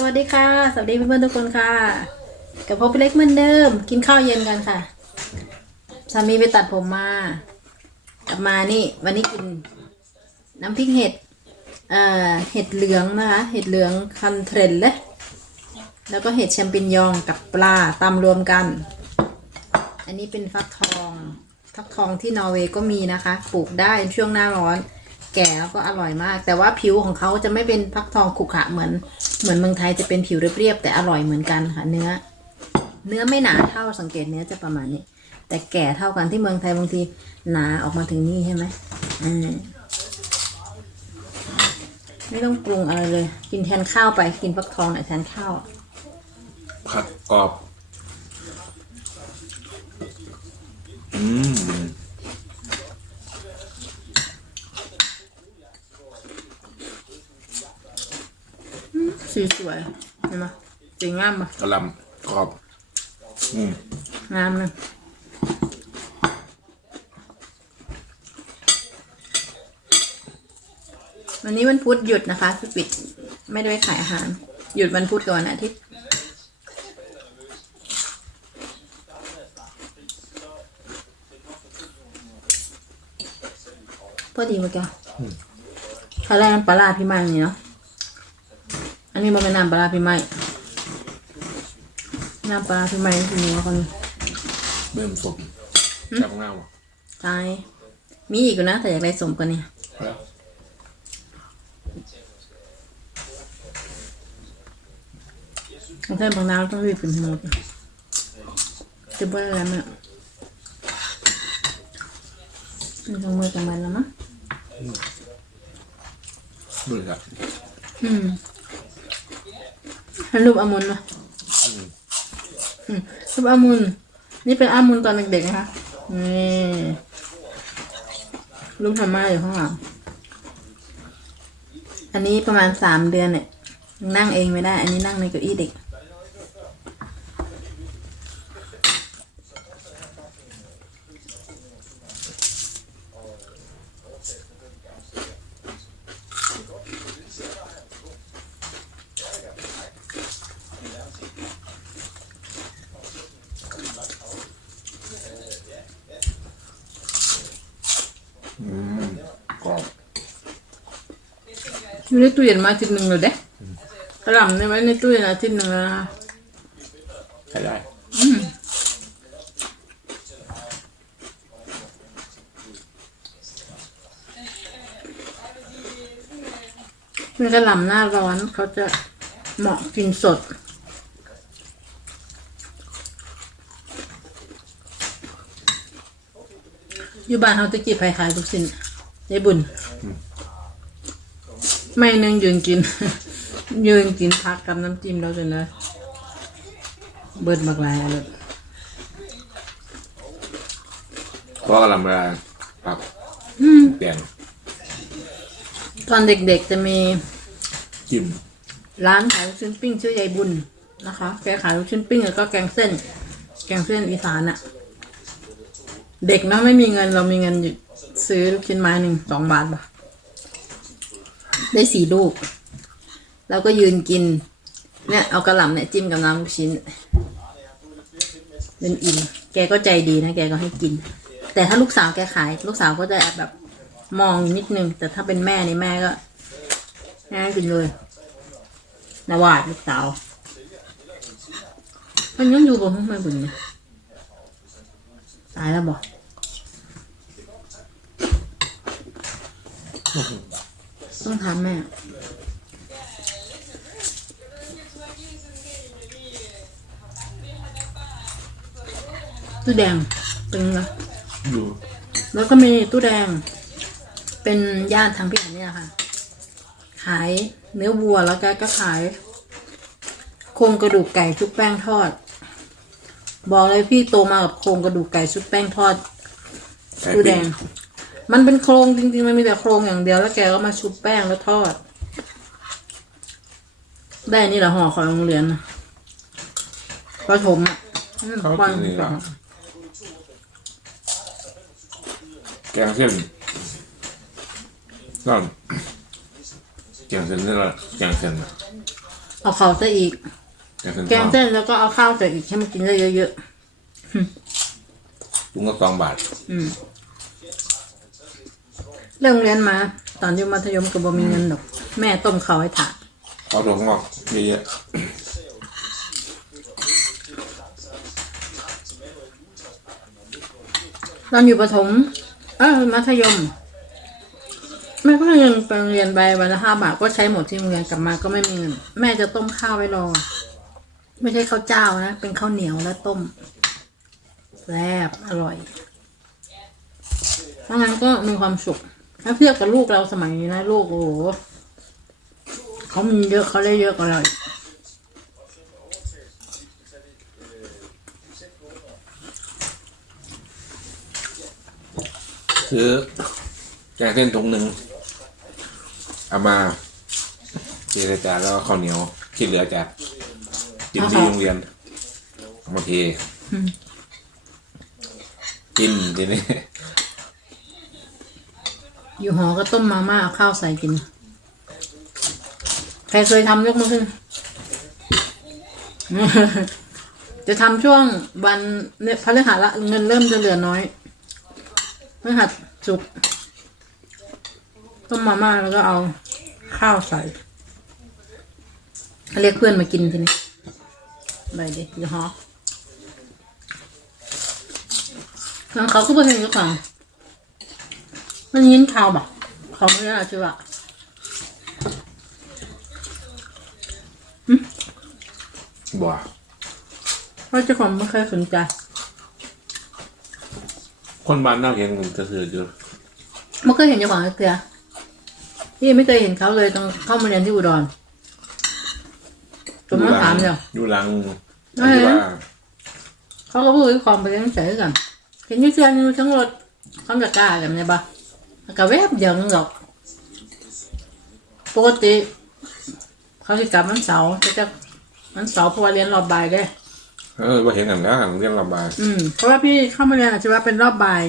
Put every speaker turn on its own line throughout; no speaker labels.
สวัสดีค่ะ สวัสดีเพื่อนๆทุกคนค่ะ กับพบพี่เล็กเหมือนเดิม กินข้าวเย็นกันค่ะ สามีไปตัดผมมา กลับมานี่ วันนี้กิน น้ำพริกเห็ด เอ่อ เห็ดเหลืองนะคะ เห็ดเหลืองคันเทรนเลย แล้วก็เห็ดแชมปิญญองกับปลาตำรวมกัน อันนี้เป็นฟักทอง ฟักทองที่นอร์เวย์ก็มีนะคะ ปลูกได้ช่วงหน้าร้อน แก่แล้วก็อร่อยมาก แต่ว่าผิวของเขาจะไม่เป็นฟักทองขุขะเหมือน เหมือนเมืองไทยจะเป็นผิวเรียบๆแต่อร่อยเหมือนกันค่ะ เนื้อ เนื้อไม่หนาเท่าสังเกตเนื้อจะประมาณนี้ แต่แก่เท่ากันที่เมืองไทยบางทีหนาออกมาถึงนี่ใช่ไหมอ่าไม่ต้องปรุงอะไรเลย กินแทนข้าวไปกินฟักทองเนี่ยแทนข้าว
ผัดกรอบ อืม
สีสวยเห็นไหมสีงามปะ
กระหลำกรอบอืม
งามเลยวันนี้วันพุธหยุดนะคะคือปิดไม่ได้ไปขายอาหาร หยุดวันพุธกับวันอาทิตย์พอดีเมื่อกี้เขาแรกน้ำปลาร้าพี่ไม้นี่เนาะ อันนี้มันเป็นน้ำปลาร้าพี่ไม้น้ำปลาร้าพี่ไม้ที่นี่ว่าคน
เบิ่มสมจับเงา
ตายมีอีกอยู่นะ แต่อยากได้สมกว่านี้
แล้ว
ต้องใช้บางน้ำต้องรีบกินให้หมดจะบ่ได้แล้วเนี่ยมันต้องมือกันมันแล้วมั้ง
เบื่อละ
อืม ให้รูปอามุนมารูปอามุนนี่เป็นอามุนตอนเด็กๆนะคะนี่ลูกทำมาอยู่ข้างหลังอันนี้ประมาณสามเดือนเนี่ยนั่งเองไม่ได้ อันนี้นั่งในเก้าอี้เด็ก
อ
ยู่ในตู้เย็นมาอาทิตย์หนึ่งเลยเด้กระหล่ำเนี่ยไว้ในตู้เย็นอาทิตย์หนึ่งแล้วนะคะ
ใช้ได้
เป็นกระหล่ำหน้าร้อนเขาจะเหมาะกินสด อยู่บ้านเขาตะกี้ไผขายทุกสิ่งยายบุญ ไม่นึงยืนกิน ยืนกินผักกับน้ำจิ้มเราจนเลยเบิดบักหลายอะไร
เพราะกระหลำเวลาปักเปลี่ยน
ตอนเด็กๆจะมี
จิ้ม
ร้านขายลูกชิ้นปิ้งชื่อยายบุญนะคะ แกขายลูกชิ้นปิ้งแล้วก็แกงเส้น แกงเส้นอีสานอะเด็กนะไม่มีเงินเรามีเงินอยู่ซื้อลูกชิ้นไม้หนึ่งสองบาทป่ะ ได้สี่ลูก แล้วก็ยืนกิน เนี่ยเอากระหล่ำเนี่ยจิ้มกับน้ำลูกชิ้นเป็นอิ่มแกก็ใจดีนะแกก็ให้กิน แต่ถ้าลูกสาวแกขาย ลูกสาวก็จะแบบมองนิดนึง แต่ถ้าเป็นแม่นี่แม่ก็แม่ให้กินเลยนาวาดลูกสาวมันยังอยู่บ่ห้องไม่บุญเนี่ยตายแล้วบ่ ต้องถามแม่ ตู้แดงเป็นไง
ดู
แล้วก็มีตู้แดง เป็นญาติทางพี่อันนี่แหละค่ะ ขายเนื้อวัวแล้วแกก็ขาย โครงกระดูกไก่ชุบแป้งทอด บอกเลยพี่โตมากับโครงกระดูกไก่ชุบแป้งทอด
ใช้
ตู้แด
ปิ้ง
ง มันเป็นโครงจริง ๆ มันมีแต่โครงอย่างเดียวแล้วแกก็มาชุบแป้งแล้วทอด ได้นี่แหละห่อของโรงเรียนนะประถมอะอืม
เขา
วัน
กินนี่
ก่
ละ
อน
แกงเส้นก็แกงเส้นนี่ละแกงเส้นนะ
เอาข้าวใส่อีก
แกงเส้นทอด
แกงเส้นแล้วก็เอาข้าวใส่อีกให้มันกินได้เยอะ
ถุงละสองบาท
ๆอืม เรื่องเรียนมา ตอนอยู่มัธยมก็บ่มีเงินหรอก แม่ต้มข้าวให้ถาน
เอาถั่วงอกเยอะ
ตอนอยู่ประถม เออมัธยม แม่ก็ให้เงินไปโรงเรียนไปวันละห้าบาทก็ใช้หมดที่โรงเรียนกลับมาก็ไม่มีเงิน แม่จะต้มข้าวไว้รอ ไม่ใช่ข้าวเจ้านะ เป็นข้าวเหนียวแล้วต้มแซ่บอร่อยถ้างั้นก็มีความสุข ถ้าเทียบกับลูกเราสมัยนี้นะลูกโอ้โหเขามีเยอะเขาได้เยอะกว่าเราอีก
ๆซื้อแกงเส้นถุงหนึ่งเอามาเทใส่จานแล้วก็ข้าวเหนียวที่เหลือจากกินที่โรงเรียนเอามาเท
อืม
กินทีนี้
อยู่หอก็ต้มมาม่าเอาข้าวใส่กิน ใครเคยทำยกมือขึ้น จะทำช่วงวันเนี่ยพฤหัสละเงินเริ่มจะเหลือน้อยพฤหัสสุกต้มมาม่าแล้วก็เอาข้าวใส่ เรียกเพื่อนมากินทีนี้ไปดิเดี๋ยวหอแล้วเขาก็ไปเห็นกับของ มันยินข่าวบอกเขาไม่ได้ชื่อว่า
บ่
เพราะเจ้าของไม่เคยสนใจ
คนบ้านน่าเห็นผมจะซื้ออยู่
ไม่เคยเห็นเจ้าของเลยเกลือพี่ไม่เคยเห็นเขาเลยตอนเข้ามาเรียนที่อุดรจนมาถามเดียว
อยู่หลัง
เอ้ย
ที่ว่า
เขาก็พูดด้วยความเป็นเฉยกันเห็นยี่เชียนอยู่ทั้งรถเขาจะกล้ากันไหมบ้า ก็แวบเดียวนึงหรอกปกติ เขาจะกลับวันเสาร์จะจะวันเสาร์เพราะว่าเรียนรอบบ่ายได้
เออว่าเห็นกันแล้วเรียนลำบาก
อืมเพราะว่าพี่เข้ามาเรียนอาชีวะเป็นรอบบ่าย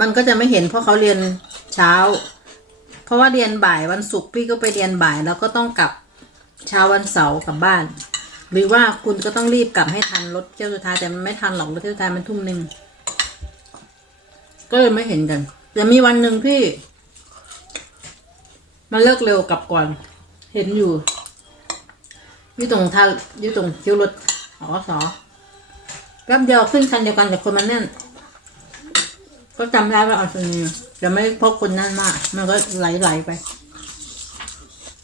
มันก็จะไม่เห็นเพราะเขาเรียนเช้า เพราะว่าเรียนบ่ายวันศุกร์พี่ก็ไปเรียนบ่าย แล้วก็ต้องกลับเช้าวันเสาร์กลับบ้าน หรือว่าคุณก็ต้องรีบกลับให้ทันรถเที่ยวสุดท้ายแต่มันไม่ทันหรอกรถเที่ยวสุดท้ายมันทุ่มหนึ่งก็เลยไม่เห็นกัน แต่มีวันหนึ่งพี่ มันเลิกเร็วกลับก่อน เห็นอยู่อยู่ตรงท่าอยู่ตรงคิวรถออสอแป๊บเดียวขึ้นคันเดียวกันแต่คนมันแน่น ก็จำได้ว่าอัศนีจะไม่พบคนนั่นมาก มันก็ไหลๆไป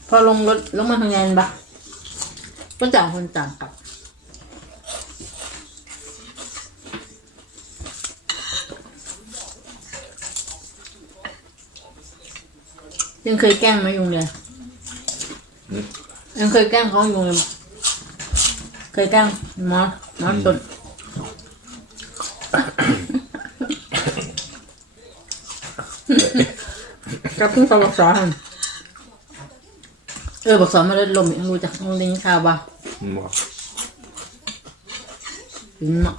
พอลงรถลงมาทำงานปะก็ต่างคนต่างกลับ ยังเคยแกล้งไหมยุงเลยยังเคยแกล้งเขายุงเลยเคยแกล้งมอสมอสตนกับเพิ่งสอนบักสอนหั่นเออบักสอนมาเล่นลมอีกรู้จักโรงเรียนข่าวบ่ะ
บอก
กินเนาะ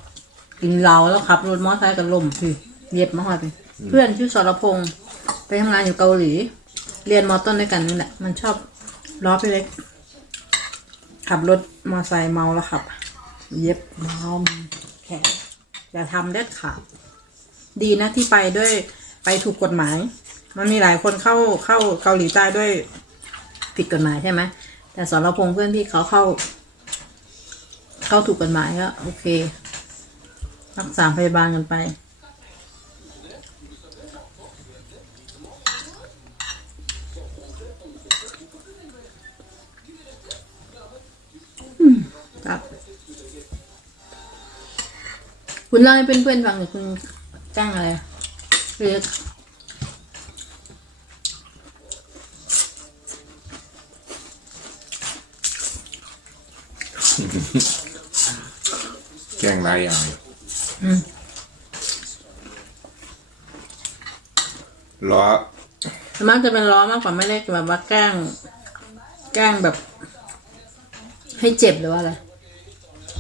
กินเหล้าแล้วขับรถมอเตอร์ไซค์กับลมพี่เย็บมาหอยไปเพื่อนชื่อสรพงษ์ไปทำงานอยู่เกาหลี เรียนมอต้นด้วยกันนี่แหละ มันชอบล้อพี่เล็ก ขับรถมอไซค์เมาแล้วขับ เย็บเมาแขนอย่าทำเด็ดขาดดีนะที่ไปด้วยไปถูกกฎหมาย มันมีหลายคนเข้าเข้าเกาหลีใต้ด้วยผิดกฎหมายใช่ไหมแต่สอนเราพงเพื่อนพี่เขาเข้า เข้าถูกกฎหมายก็โอเค รักษาพยาบาลกันไป คุณเล่าให้เพื่อนๆฟังหน่อยคุณจ้างอะไรเรียก
แกงหลายอย่าง
อืม
ล้อ
ส่วนมากจะเป็นล้อมากกว่าไม่ได้แบบว่าแกล้งแกล้งแบบ ให้เจ็บหรือว่าอะไร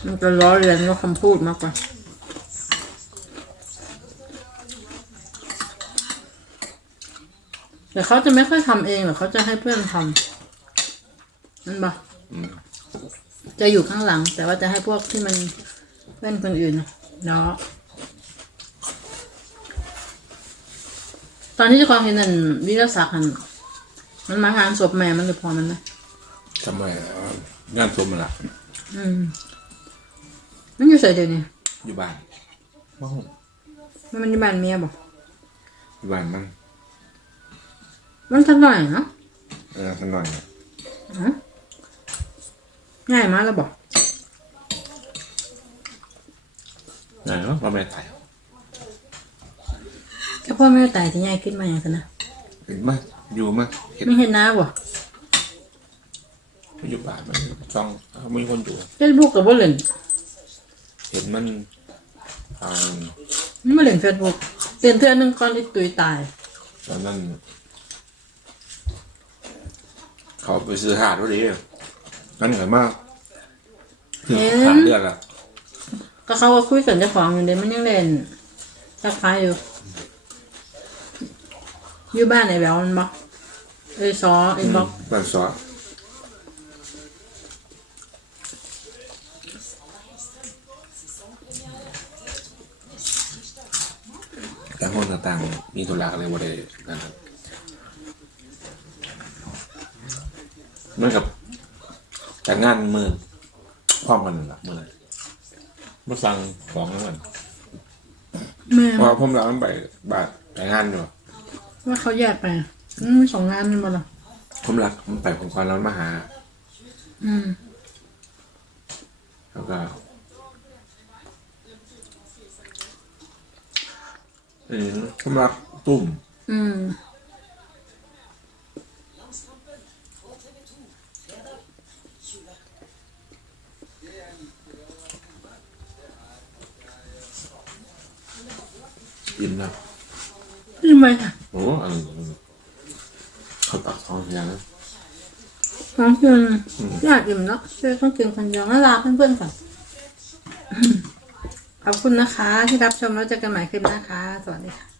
มันจะล้อเลียนว่าคำพูดมากกว่า แต่เขาจะไม่ค่อยทำเองหรอกเขาจะให้เพื่อนทำมันบอก
อืม
จะอยู่ข้างหลัง แต่ว่าจะให้พวกที่มันเพื่อนคนอื่นเนาะตอนที่เจะความเห็นนั่นวิรศักดิ์หันมันมางานศพแม่มันหรือพอมันนะ
ทำไมเอ่องานศพมันละ
อืม มันอยู่ใส่เดี๋ยวนี้
อยู่บ้านว้าว
มันมันอยู่บ้านเมียบอก
อยู่บ้านมัน
มันทักหน่อยเนาะ
เออสักหน่อยนะ
ฮะง่ายมากแล้วบอก
ไหนวะว่าแม่ตาย
แค่พ่อแม่ตายที่ง่ายขึ้นมาอย่างนั้นนะ
เห็นมาอยู่มาเห็น
ไม่เห็นหน้าบ่
อยู่บ้านมันช่องไม่มีคนอยู่
เล่นบุกกับว่าเล่น
เห็นมันอ่า
มันมาเล่นเฟซบุ๊กเตือนเทือนหนึ่งก่อนที่ตุยตาย
ตอนนั้น เขาไปซื้อหาดพอดีนั่นเหมือนมากคือ
เห็น
หาเดือนละ
ก็เขาก็คุยกันเจ้าของอยู่เดี๋ยวมันยังเล่นสักพักอยู่ อยู่บ้านไหนแววมันบอกเอ้ยซอเอ้ยบอก
บ้านซอต่างคนต่างๆมีธุระอะไรบ่ได้นั่นครับเห มื่อนกับ แต่งงานมือพร้อมกันนั่นล่ะมือนั้นมาสั่งของแล้วกัน
แม่
เพราะว่าผมเราต้องไปบาทแต่งงานอยู่
ว่าเขาแยกไปอะอืมสองงานมันบ่หรอ
ผมรักผมไปผมก่อนแล้วมาหา
อืม
แล้วก็อืมผมรักตุ่ม
อืม
ยินนะ
ทำไมค่ะ
โอ้อันนี้เขาตักทองอย่างนั้น
น้องเพื่อนอยากอิ่มเนาะช่วยต้องกินคนเดียวน่ารักเพื่อนๆก่อนขอบคุณนะคะ ที่รับชมแล้วเจอกันใหม่คลิปหนะคะสวัสดีค่ะ